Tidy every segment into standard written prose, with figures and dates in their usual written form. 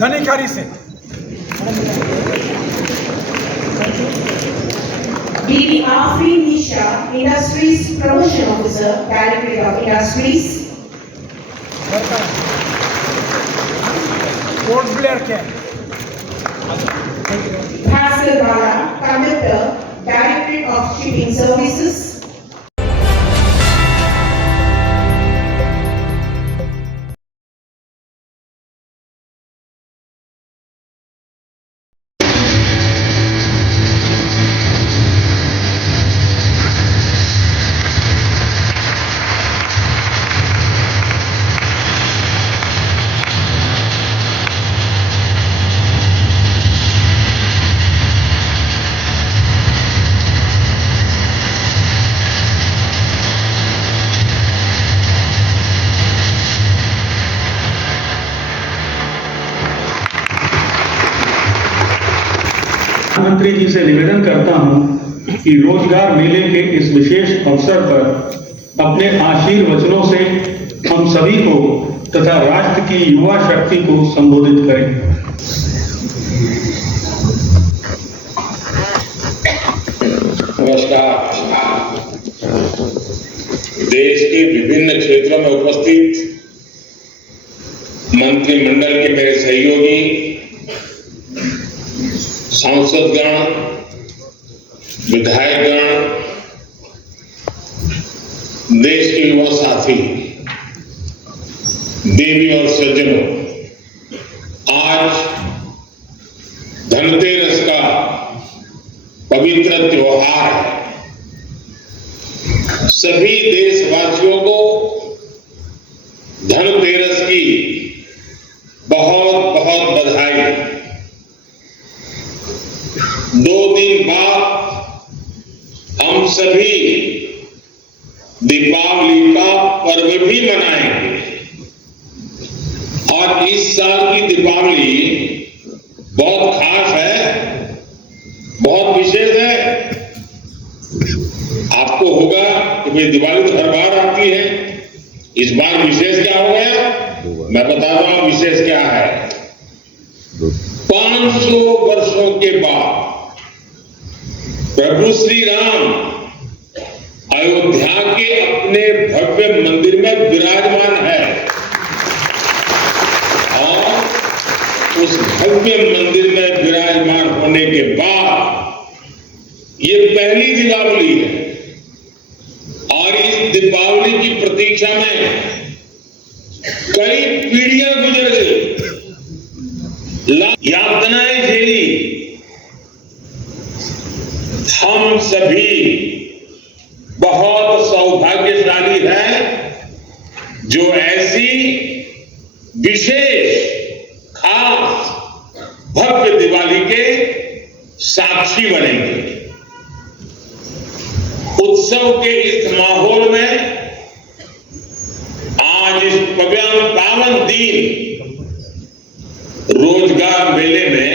धनिकारी से B.D. Afreen Nisha, Industries Promotion Officer, Directorate of Industries. Port Blair के Bhaskar Bala, Conductor, Directorate of Shipping Services. मंत्री जी से निवेदन करता हूं कि रोजगार मेले के इस विशेष अवसर पर अपने आशीर्वचनों से हम सभी को तथा राष्ट्र की युवा शक्ति को संबोधित करें। नमस्कार। देश के विभिन्न क्षेत्रों में उपस्थित मंत्रिमंडल के मेरे सहयोगी, सांसदगण, विधायकगण, देश के युवा साथी, देवी और सज्जनों, आज धनतेरस का पवित्र त्योहार है। सभी देशवासियों को धनतेरस की बहुत बहुत बधाई। 2 दिन बाद हम सभी दीपावली का पर्व भी मनाएंगे और इस साल की दीपावली बहुत खास है, बहुत विशेष है। आपको होगा कि भाई दिवाली तो हर बार आती है, इस बार विशेष क्या हो गया? मैं बताता हूं विशेष क्या है। 500 वर्षों के बाद प्रभु श्री राम अयोध्या के अपने भव्य मंदिर में विराजमान है और उस भव्य मंदिर में विराजमान होने के बाद ये पहली दीपावली है और इस दीपावली की प्रतीक्षा में कई पीढ़ियां गुजर गई, यातनाएं झेली। हम सभी बहुत सौभाग्यशाली हैं जो ऐसी विशेष खास भव्य दिवाली के साक्षी बनेंगे। उत्सव के इस माहौल में आज इस पवित्र पावन दिन रोजगार मेले में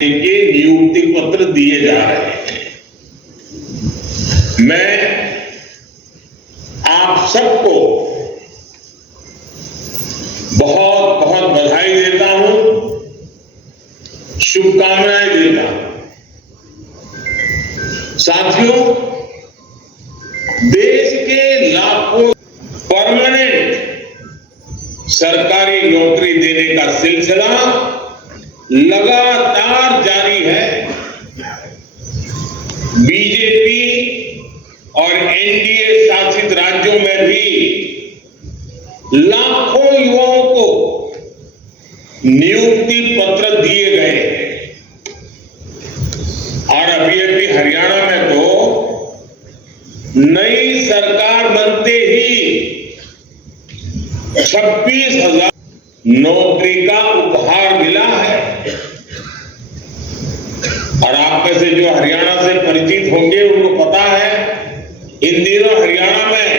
के नियुक्ति पत्र दिए जा रहे हैं। मैं आप सबको बहुत बहुत बधाई देता हूं, शुभकामनाएं देता हूं। साथियों, देश के लाखों परमानेंट सरकारी नौकरी देने का सिलसिला लगातार जारी है। बीजेपी और एनडीए शासित राज्यों में भी लाखों युवाओं को नियुक्ति पत्र दिए गए हैं और अभी हरियाणा में तो नई सरकार बनते ही 26,000 नौकरी का उपहार मिला है। और आप में से जो हरियाणा से परिचित होंगे उनको पता है, इन दिनों हरियाणा में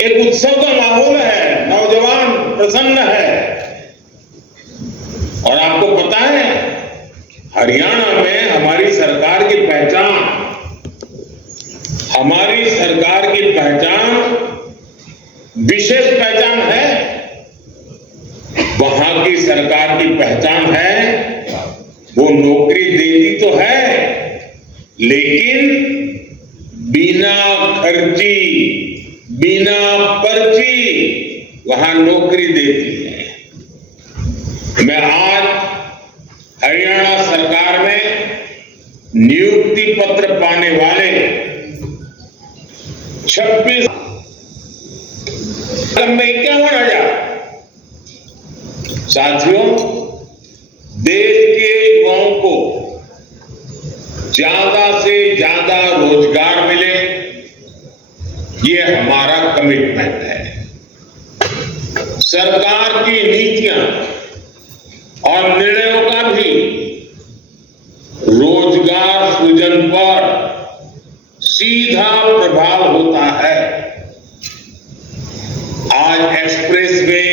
एक उत्सव का माहौल है, नौजवान प्रसन्न है। और आपको पता है, हरियाणा में हमारी सरकार की पहचान हमारी सरकार की पहचान, विशेष पहचान है। वहां की सरकार की पहचान है, वो नौकरी देती तो है, लेकिन बिना खर्ची, बिना पर्ची वहां नौकरी देती है। मैं आज हरियाणा सरकार में नियुक्ति पत्र पाने वाले 26 में 51,000 साथियों, देश के युवाओं को ज्यादा से ज्यादा रोजगार मिले, ये हमारा कमिटमेंट है। सरकार की नीतियां और निर्णयों का भी रोजगार सृजन पर सीधा प्रभाव होता है। आज expressway,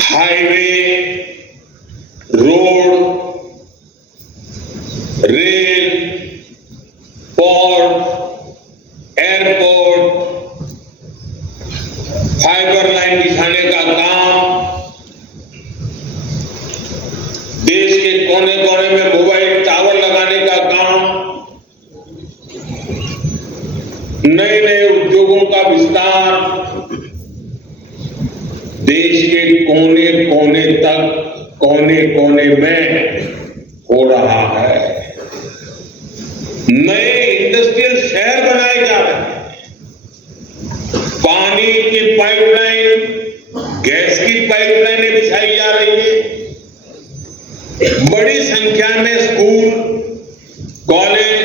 highway, road, rail, port, airport, fibre line बिछाने का काम, देश के कोने कोने में मोबाइल टावर लगाने का काम, नए नए उद्योगों का विस्तार, देश के कोने कोने तक, कोने कोने में हो रहा है। नए इंडस्ट्रियल शहर बनाए जा रहे हैं। पानी की पाइपलाइन, गैस की पाइपलाइनें बिछाई जा रही है। बड़ी संख्या में स्कूल, कॉलेज,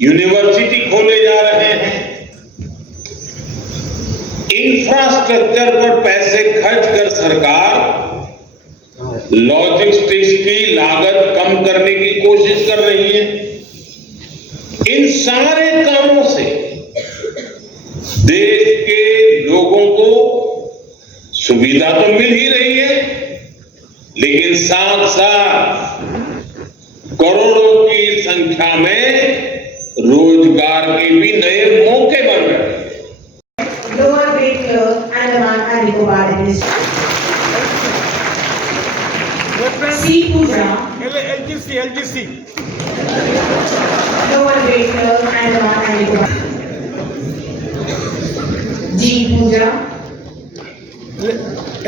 यूनिवर्सिटी खोले जा रहे हैं। इंफ्रास्ट्रक्चर पर पैसे खर्च कर सरकार लॉजिस्टिक्स की लागत कम करने की कोशिश कर रही है। इन सारे कामों से देश के लोगों को सुविधा तो मिल ही रही है, लेकिन साथ साथ करोड़ों की संख्या में रोजगार के भी नए मौके बन रहे हैं। Lower Great Clerk, Andaman and Nicobar Administration. C. Pooja, LGC. Lower Great Clerk, Andaman and Nicobar. G. Pooja,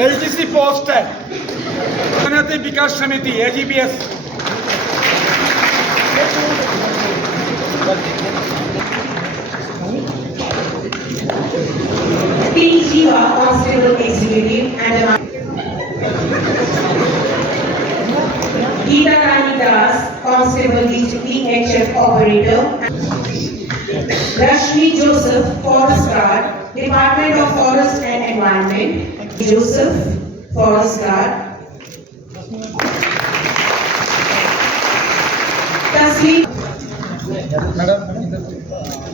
LGC post है, जनजाति विकास समिति AGBS। P. Jiva, Constable Executive, Andaman. Geeta Rani Das, Constable DHF Operator. Rashmi Joseph, Forest Guard, Department of Forest and Environment. Joseph, Forest Guard.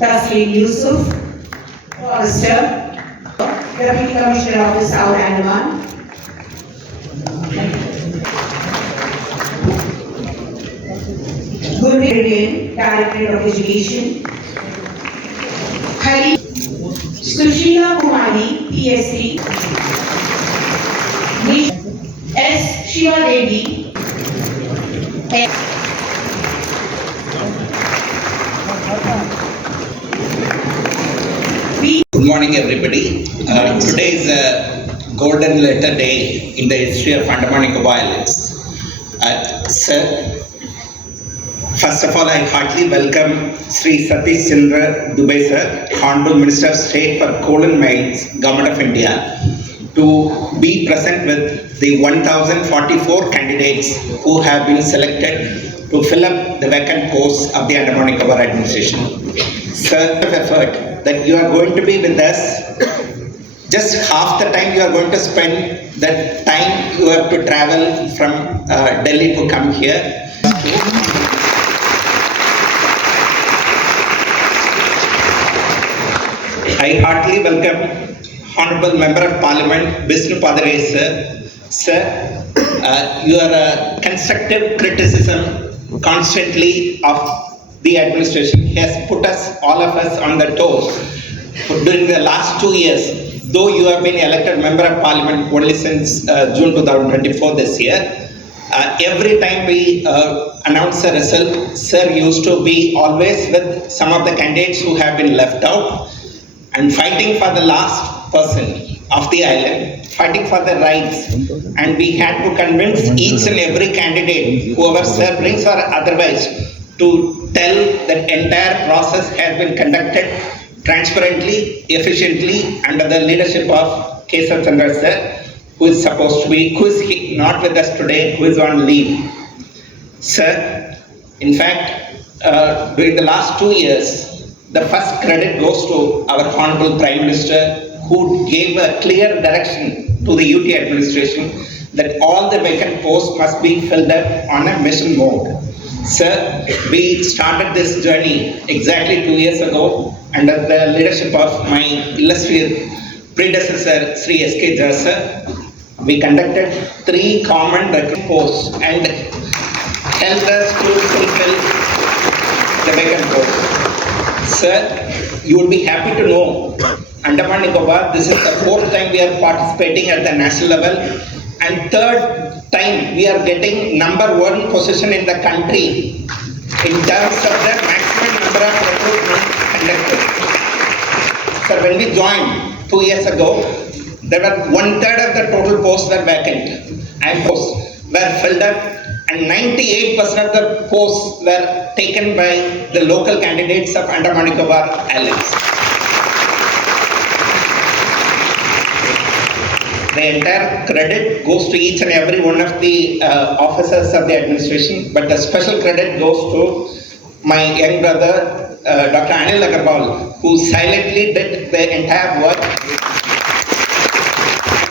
Taslim Yusuf, Forester, Deputy Commissioner of the South Andaman. Gurvinder, Director of Education. Hari Sushila Kumari, PSC. S. Shiva Devi. Good morning, everybody. Today is a golden letter day in the history of Andaman and Nicobar Islands. Sir, first of all, I heartily welcome Sri Satish Chandra Dubey sir, Honorable Minister of State for Coal and Mines, Government of India, to be present with the 1,044 candidates who have been selected to fill up the vacant posts of the Andaman and Nicobar administration. Sir, effort that you are going to be with us, just half the time you are going to spend, that time you have to travel from Delhi to come here. I heartily welcome Honorable Member of Parliament Vishnu Padare sir. Sir, your constructive criticism constantly of the administration. He has put us, all of us, on the toes during the last 2 years. Though you have been elected member of parliament only since June 2024 this year, every time we announce a result, sir used to be always with some of the candidates who have been left out and fighting for the last person of the island, fighting for the rights. And we had to convince each and every candidate, whoever sir brings or otherwise, to tell that entire process has been conducted transparently, efficiently, under the leadership of Keshav Chandra sir, who is supposed to be, who is not with us today, who is on leave. Sir, in fact, during the last 2 years, the first credit goes to our Honorable Prime Minister, who gave a clear direction to the UT administration that all the vacant posts must be filled up on a mission mode. Sir, we started this journey exactly 2 years ago under the leadership of my illustrious predecessor, Sri S.K. Jha sir. We conducted 3 common recruitment posts and helped us to fulfill the vacant posts. Sir, you would be happy to know, Andaman Nicobar, this is the 4th time we are participating at the national level, and 3rd time we are getting number 1 position in the country in terms of the maximum number of recruitment conducted. Sir, when we joined 2 years ago, there were 1/3 of the total posts were vacant and posts were filled up, and 98% of the posts were taken by the local candidates of Andaman Nicobar Islands. The entire credit goes to each and every one of the officers of the administration, but the special credit goes to my young brother, Dr. Anil Agarwal, who silently did the entire work.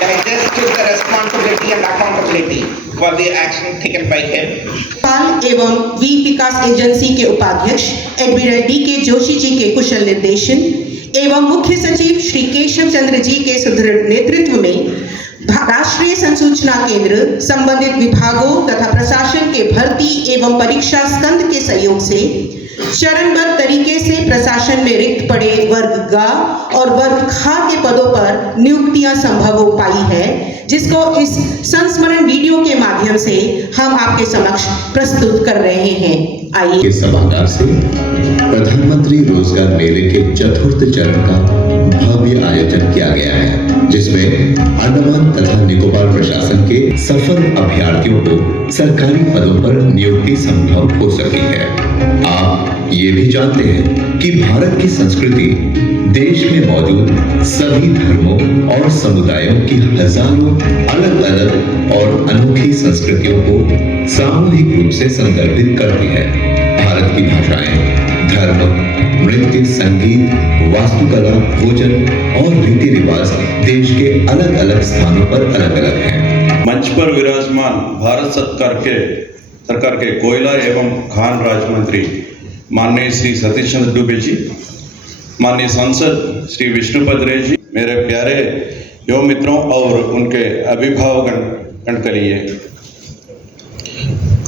I just took the responsibility and accountability for the action taken by him. पाल एवं we Vikas agency के उपाध्यक्ष admiral DK. Joshi ji के कुशल निर्देशन एवं मुख्य सचिव श्री केशव चंद्र जी के सुदृढ़ नेतृत्व में राष्ट्रीय संसूचना केंद्र, संबंधित विभागों तथा प्रशासन के भर्ती एवं परीक्षा स्कंद के सहयोग से चरणबद्ध तरीके से प्रशासन में रिक्त पड़े वर्ग ग और वर्ग ख के पदों पर नियुक्तियां संभव हो पाई है, जिसको इस संस्मरण वीडियो के माध्यम से हम आपके समक्ष प्रस्तुत कर रहे हैं। आइए। के सभागार से प्रधानमंत्री रोजगार मेले के 4th चरण का भव्य आयोजन किया गया है, जिसमें अंडमान तथा निकोबार प्रशासन के सफल अभ्यर्थियों को सरकारी पदों पर नियुक्ति संभव हो सकी है। आप ये भी जानते हैं कि भारत की संस्कृति देश में मौजूद सभी धर्मों और समुदायों की हजारों अलग अलग और अनोखी संस्कृतियों को सामूहिक रूप से संदर्भित करती है। भारत की भाषाएं, धर्म, नृत्य, संगीत, वास्तुकला, भोजन और रीति रिवाज देश के अलग अलग स्थानों पर अलग अलग हैं। मंच पर विराजमान भारत सरकार के कोयला एवं खान राज्य मंत्री माननीय श्री सतीश चंद्र दुबे जी, माननीय सांसद श्री विष्णुपद रे जी, मेरे प्यारे युवा मित्रों और उनके अभिभावकगण के लिए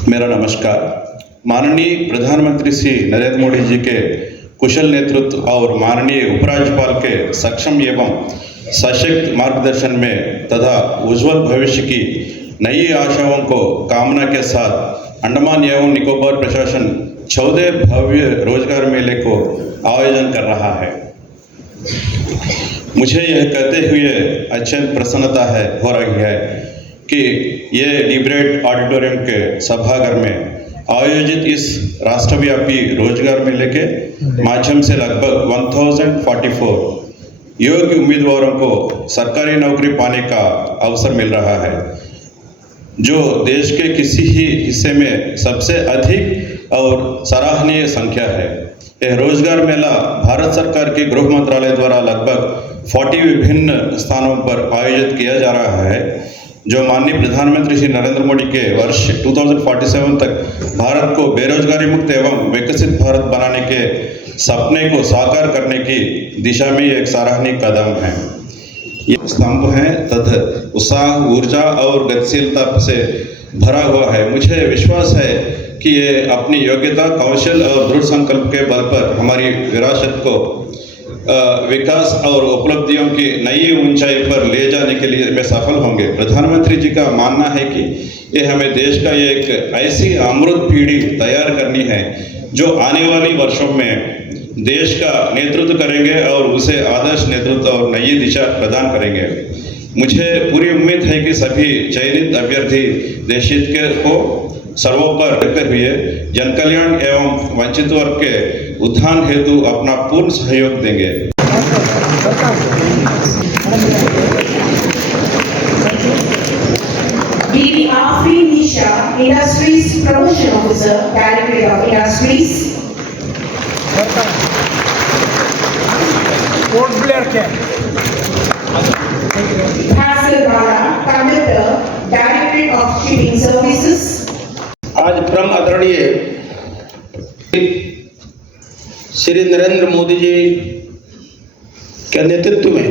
मेरा नमस्कार। माननीय प्रधानमंत्री श्री नरेंद्र मोदी जी के कुशल नेतृत्व और माननीय उपराज्यपाल के सक्षम एवं सशक्त मार्गदर्शन में तथा उज्जवल भविष्य की नई आशाओं को कामना के साथ अंडमान एवं निकोबार प्रशासन 14 भव्य रोजगार मेले को आयोजन कर रहा है। मुझे यह कहते हुए अत्यंत प्रसन्नता हो रही है कि ये डिबेट ऑडिटोरियम के सभागार में आयोजित इस राष्ट्रव्यापी रोजगार मेले के माध्यम से लगभग 1044 योग्य उम्मीदवारों को सरकारी नौकरी पाने का अवसर मिल रहा है, जो देश के किसी ही हिस्से में सबसे अधिक और सराहनीय संख्या है। यह रोजगार मेला भारत सरकार के गृह मंत्रालय द्वारा लगभग 40 विभिन्न स्थानों पर आयोजित किया जा रहा है, जो माननीय प्रधानमंत्री श्री नरेंद्र मोदी के वर्ष 2047 तक भारत को बेरोजगारी मुक्त एवं विकसित भारत बनाने के सपने को साकार करने की दिशा में एक सराहनीय कदम है। ये स्तंभ है तथा उत्साह, ऊर्जा और गतिशीलता से भरा हुआ है। मुझे विश्वास है कि ये अपनी योग्यता, कौशल और दृढ़ संकल्प के बल पर हमारी विरासत को विकास और उपलब्धियों की नई ऊंचाई पर ले जाने के लिए में सफल होंगे। प्रधानमंत्री जी का मानना है कि ये हमें देश का एक ऐसी अमृत पीढ़ी तैयार करनी है जो आने वाली वर्षों में देश का नेतृत्व करेंगे और उसे आदर्श नेतृत्व और नई दिशा प्रदान करेंगे। मुझे पूरी उम्मीद है कि सभी चयनित अभ्यर्थी देश हित के को सर्वोपरि रखते हुए जन कल्याण एवं वंचित वर्ग के उत्थान हेतु अपना पूर्ण सहयोग देंगे। Bibi Afreen Nisha, Industries Promotion Officer, Directorate of Industries. Port Blair के Hazel Rana, Conductor, Directorate of Shipping Services. आज परम आदरणीय श्री नरेंद्र मोदी जी के नेतृत्व में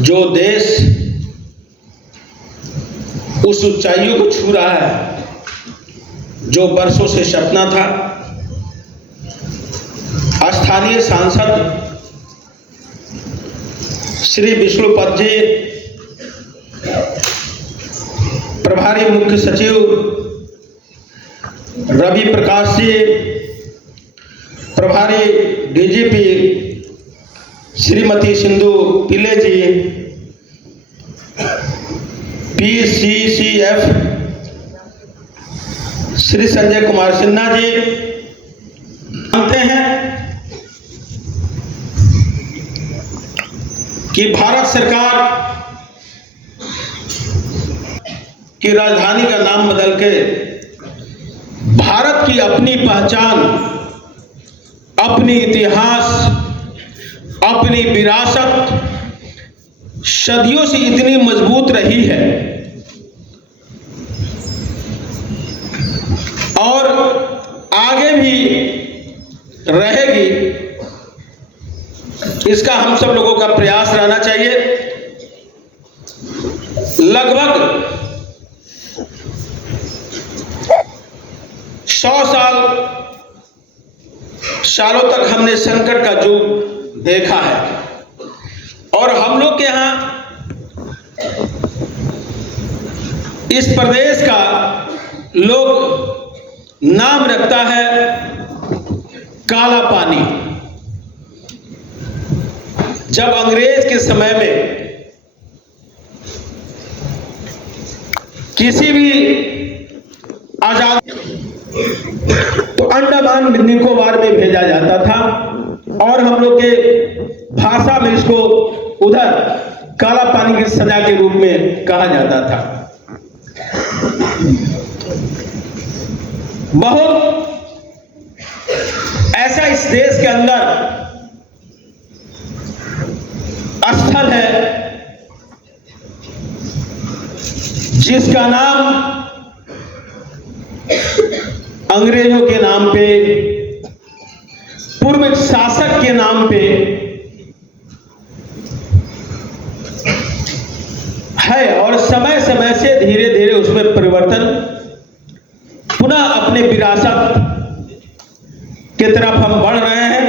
जो देश उस ऊंचाइयों को छू रहा है जो वर्षों से सपना था, स्थानीय सांसद श्री विष्णुपद जी, प्रभारी मुख्य सचिव रवि प्रकाश जी, प्रभारी डीजीपी श्रीमती सिंधु पिल्ले जी, पीसीसीएफ श्री संजय कुमार सिन्हा जी, जानते हैं कि भारत सरकार की राजधानी का नाम बदल के भारत की अपनी पहचान, अपनी इतिहास, अपनी विरासत सदियों से इतनी मजबूत रही है और आगे भी रहेगी, इसका हम सब लोगों का प्रयास रहना चाहिए। लगभग 100 सालों तक हमने संकट का युग देखा है और हम लोग के यहाँ इस प्रदेश का लोग नाम रखता है काला पानी। जब अंग्रेज के समय में किसी भी आजाद तो अंडमान निकोबार में भेजा जाता था और हम लोग के भाषा में इसको उधर काला पानी की सजा के रूप में कहा जाता था। बहुत ऐसा इस देश के अंदर स्थल है जिसका नाम अंग्रेजों के नाम पे, पूर्व शासक के नाम पे है और समय समय से धीरे धीरे उसमें परिवर्तन, पुनः अपने विरासत की तरफ हम बढ़ रहे हैं।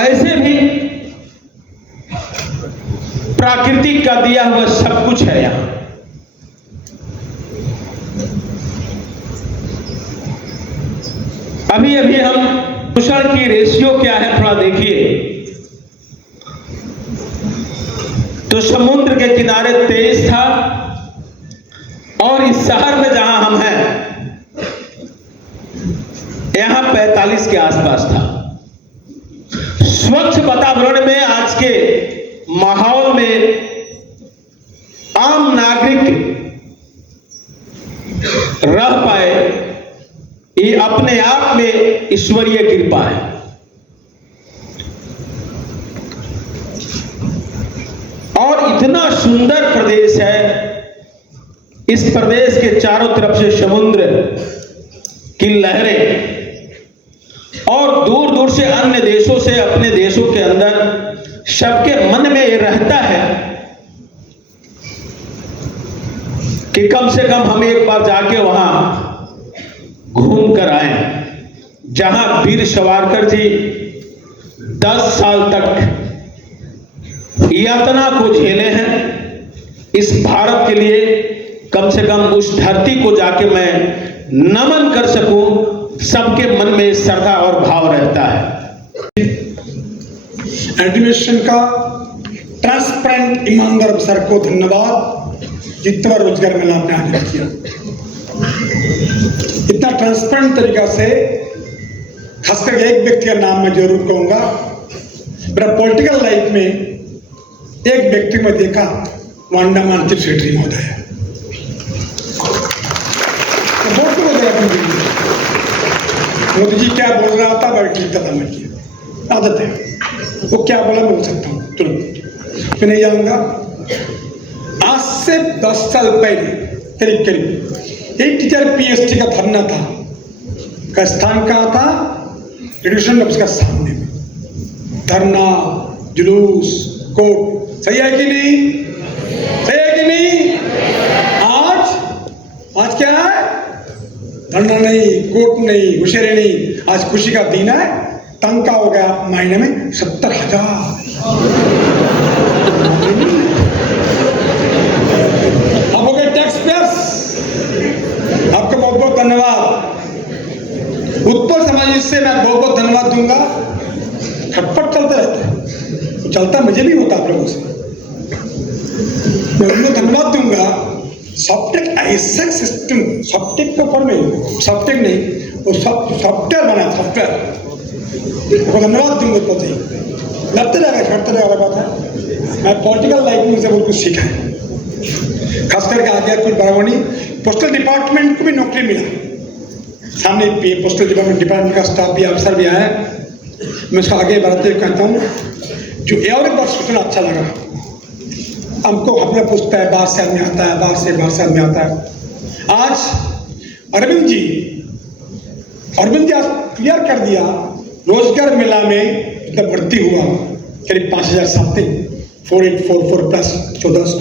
ऐसे भी प्राकृतिक का दिया हुआ सब कुछ है यहां। अभी अभी हम प्रदूषण की रेशियो क्या है थोड़ा देखिए, तो समुद्र के किनारे 23 था और इस शहर में जहां हम हैं यहां 45 के आसपास था। स्वच्छ वातावरण में आज के माहौल में आम नागरिक रह पाए, ये अपने आप में ईश्वरीय कृपा है। और इतना सुंदर प्रदेश है, इस प्रदेश के चारों तरफ से समुद्र की लहरें और दूर दूर से अन्य देशों से अपने देशों के अंदर सबके मन में ये रहता है कि कम से कम हम एक बार जाके वहां घूम कर आए, जहां वीर सावरकर जी 10 साल तक यातना को झेले हैं। इस भारत के लिए कम से कम उस धरती को जाके मैं नमन कर सकूं, सबके मन में श्रद्धा और भाव रहता है। एडमिनिस्ट्रेशन का ट्रांसपेरेंट ईमानदार अफसर को धन्यवाद, जितना रोजगार मेला आपने आगे किया। इतना ट्रांसपेरेंट तरीका से, खासकर एक व्यक्ति का नाम मैं जरूर कहूंगा, मेरा पॉलिटिकल लाइफ में एक व्यक्ति में देखा, वो अंडमान चीफ सेक्रेटरी महोदय है। मोदी जी क्या बोल रहा था मैं ठीक था, मैं किया, आदत है, वो क्या बोला मैं बोल सकता हूँ तुरंत, मैं नहीं जाऊंगा। आज से 10 साल पहले करीब करीब एक टीचर पीएचडी का धरना था, का स्थान कहाँ था? एजुकेशन ऑफिस का सामने में धरना, जुलूस, कोर्ट, सही है कि नहीं? सही है कि नहीं? आज क्या है? धरना नहीं, कोर्ट नहीं, हुशेरी नहीं, आज खुशी का दिन है। तनख्वाह हो गया महीने में 70,000। अब हो गए टैक्स पेयर्स, आपका बहुत बहुत धन्यवाद। उत्पल समाज से मैं बहुत बहुत धन्यवाद दूंगा। खटपट चलता रहता है, चलता मुझे भी होता आप लोगों से, मैं उन्हें धन्यवाद दूंगा। सॉफ्टटेक ऐसा सिस्टम, सॉफ्टटेक के ऊपर में, सॉफ्टटेक नहीं, वो सॉफ्टवेयर बना, सॉफ्टवेयर को धन्यवाद दूंगा। तो लड़ते रहेगा, छोड़ते रहेगा बात है। मैं पॉलिटिकल लाइफ में से बहुत कुछ सीखा है, खास करके आगे कुछ बराबरी। पोस्टल डिपार्टमेंट को भी नौकरी मिला, सामने पोस्टल डिपार्टमेंट का स्टाफ भी, अफसर भी आया। मैं उसको आगे बढ़ाते हुए कहता हूँ, जो और एक बात सोचना अच्छा लगा, हमको अपना पूछता है बाहर से आदमी आता है, बाहर से आदमी आता है। आज अरविंद जी आज क्लियर कर दिया, रोजगार मेला में जब भर्ती हुआ करीब 5,000 समथिंग, 4844 प्लस 1400,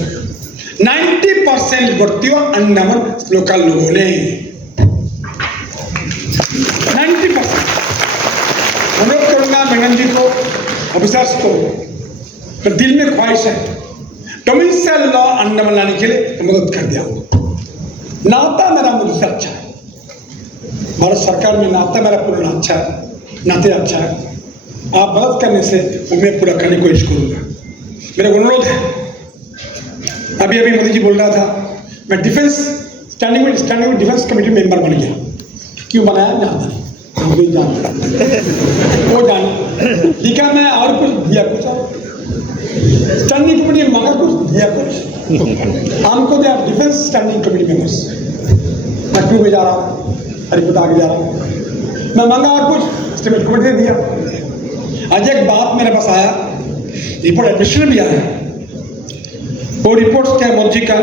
90% भर्ती हुआ अंडमान लोकल लोगों ने। 90%। अनुरोध करूंगा मेनन जी को, ऑफिसर्स को, तो दिल में ख्वाहिश है डोमिसाइल लॉ अंडमान लाने के लिए मदद कर दिया। नाता मेरा मुझे से अच्छा है, भारत सरकार में नाता मेरा पूरा अच्छा है, नाते अच्छा है। आप मदद करने से मैं पूरा करने की कोशिश करूंगा। मेरा अनुरोध है, अभी मोदी जी बोल रहा था, मैं defence standing defence committee member बन गया। क्यों बनाया जानता नहीं, जानता वो जान लिखा, मैं और कुछ दिया, कुछ और स्टैंडिंग कमेटी मांगा, कुछ दिया, कुछ हमको दिया डिफेंस स्टैंडिंग कमेटी मेंबर्स। मैं क्यों में जा रहा हूँ, हरिपुर आगे जा रहा हूँ, मैं मांगा और कुछ स्टेट कमेटी ने दिया। आज एक बात मेरे पास आया, रिपोर्ट एडमिशन भी आया, वो रिपोर्ट क्या है मोदी का?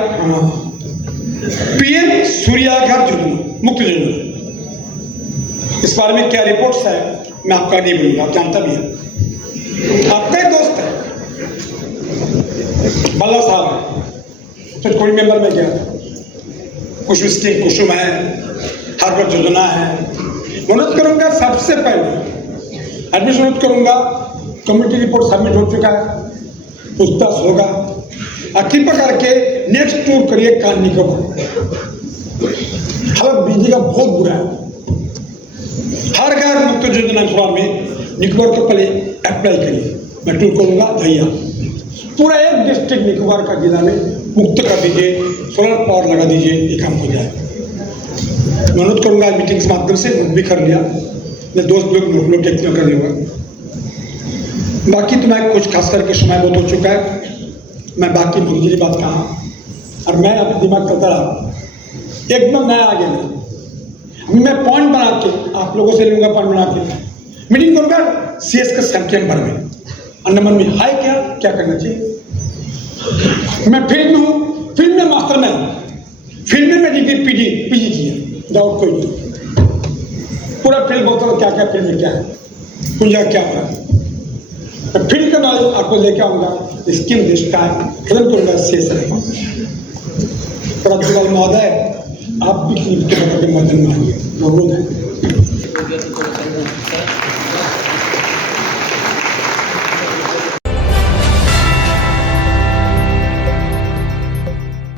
पीएम सूर्याघर योजना, मुक्त योजना, इस बारे में क्या रिपोर्ट्स है मैं आपका नहीं बोलूंगा, आप जानता भी है। आपका ही दोस्त है बल्ला साहब, तो कोई मेंबर में गया, कुछ स्कीम कुसुम है, हर योजना है। अनुरोध करूंगा सबसे पहले एडमिशन अनुरोध करूंगा, कमेटी रिपोर्ट सबमिट हो चुका है, पूछताछ होगा, कृपा करके नेक्स्ट टूर करिए कान निकोबार। हालत बिजली का बहुत बुरा है, हर घर मुक्त योजना में निकोबार को पहले अप्लाई करिए। मैं टूर करूंगा भैया, पूरा एक डिस्ट्रिक्ट निकोबार का जिला में मुक्त कर दीजिए, सोलर पावर लगा दीजिए, ये काम हो जाए। मैं अनुरोध करूंगा मीटिंग के माध्यम से भी कर लिया, मैं दोस्त लोग टेक्निकल कर लूँगा। बाकी तो मैं कुछ खास करके समय बहुत हो चुका है, मैं बाकी मुझे बात कहा और मैं अपने दिमाग करता रहा, एकदम नया आ गया। अभी मैं पॉइंट बना के आप लोगों से लूँगा, पॉइंट बना के मीटिंग करूँगा। CS का संख्या में अंडमान में हाई क्या करना चाहिए। मैं फील्ड में हूँ, फील्ड में मास्टर में हूँ, फील्ड में मैं PG किया, डाउट कोई नहीं। पूरा फील्ड बोलता क्या क्या फील्ड में क्या है, कुछ जगह क्या हो रहा है, फील्ड का नॉलेज आपको लेके आऊंगा। स्किल लिस्ट का खत्म करूंगा, शेष रहेगा। राज्यपाल महोदय, आप भी क्लिप के मैदान में आइए, अनुरोध है।